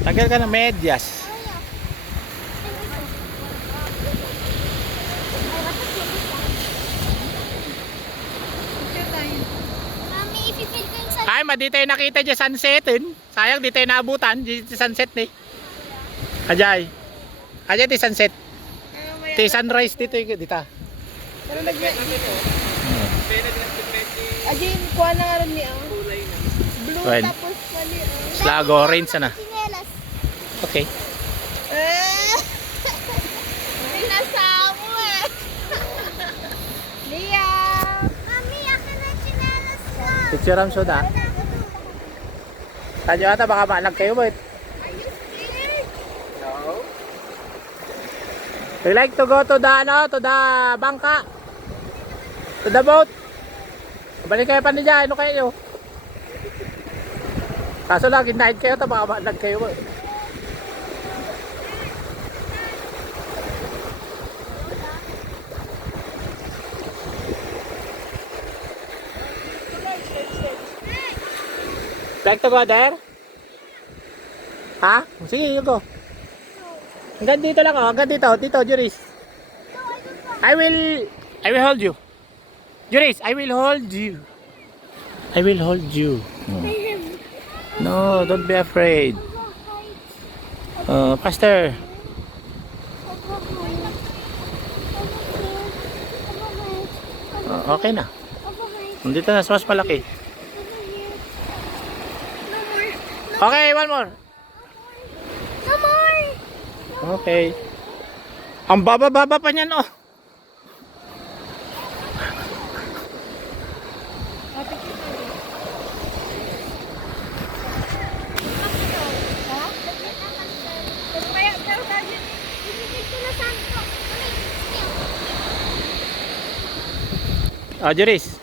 Tagal ka ng medyas. Mami, ipipil ko yung Ay, di tayo nakita dyan sunsetin. Sayang, di tayo naabutan. Di sunset ni. Ajay. Ajay, di sunset. Di sunrise dito. Dito. Pero lagyan dito. Ajin, kuha na nga rin niya. Blue Well, tapos mali. Slago, orange na. sinelas. Okay. Pinasamo eh. Liam. Mami, akin na yung sinelas ko. Picture am soda. Tanyo ata, baka maalag kayo ba? Are you scared? We like to go to the, bangka. To the boat. Balik kayo pa niya, ano kayo? Kaso lang, ginahid kayo, baka maalag kayo ba? Like to go there? Ha? Sige, you go. Hanggang dito lang, hanggang dito, Juris. I will hold you. Juris, I will hold you. I will hold you. No, don't be afraid. Pastor. Okay na. Nandito na, mas malaki. Okay, one more. No more. Okay. Ang baba-baba pa niyan, oh. Kaya, pero kasi, ipipil ko na saan ko. Mami, Juris.